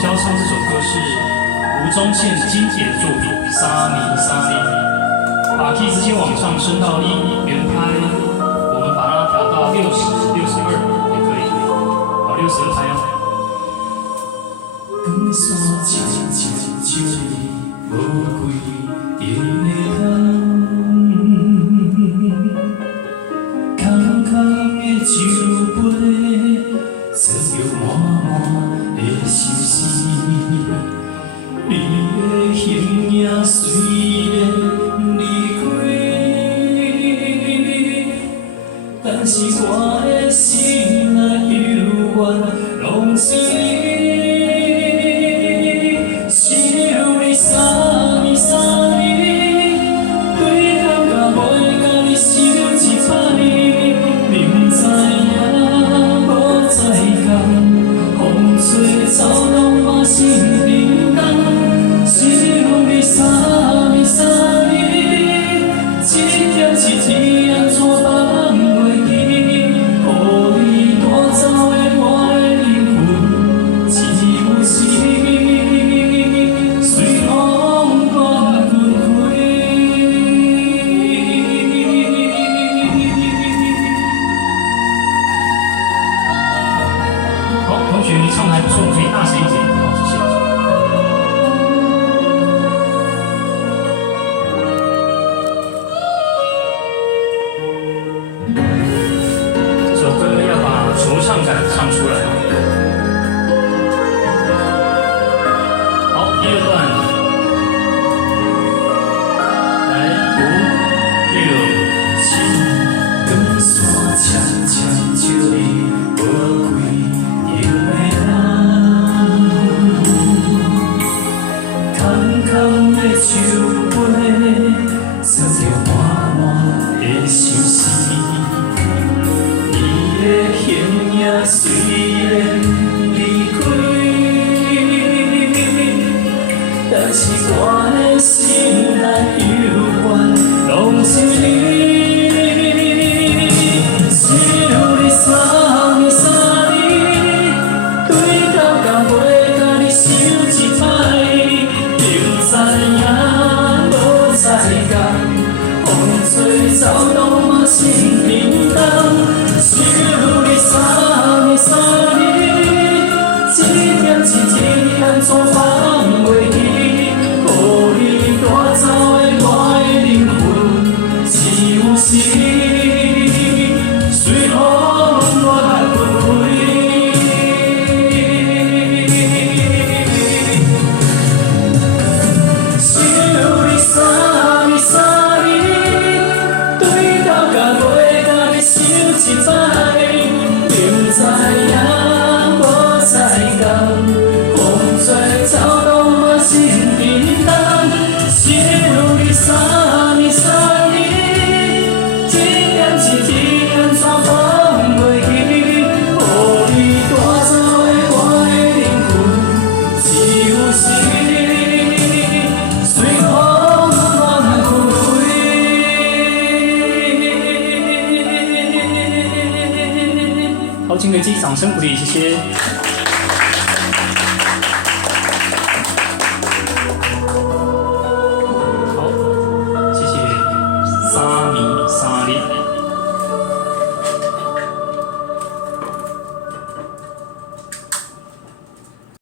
教唱这首歌是吴宗宪经典作品《沙尼沙尼》，把 key 直接往上升到1，原拍我们把它调到60、62也可以，好，62拍哦。光线悄悄照无几点的空，空空的酒杯，插着满满的心事。你的形影虽然离开，但是我的心内犹原拢是你。走拢嘛是平淡，心拢你沙咪沙咪，一点一滴安怎放袂记？予你带走的我的灵魂，只有是你，随风乱纷飞。好，同学，你唱得还不错，可以大声一点。好，谢谢。这首歌要把惆怅感唱出来。好，第二段，来5、6、7，光线悄悄照你无几。空的酒杯，插着满满的心事。你的形影虽然离开，但是我的心内犹原拢是你。只有你沙咪沙咪，对到到尾，甲你想一摆。知影无再讲，风吹草动嘛是平淡，只有你沙咪沙咪，一点一滴安怎放袂记？予你带走的我的灵魂，只有是你，随风乱纷飞。一摆，明知影无再讲，风吹草动嘛是平淡，只有你沙咪沙咪，一点一滴安怎放袂记？予你带走的我的灵魂，只有是你，随风乱纷飞。好，请给自己掌声鼓励，谢谢。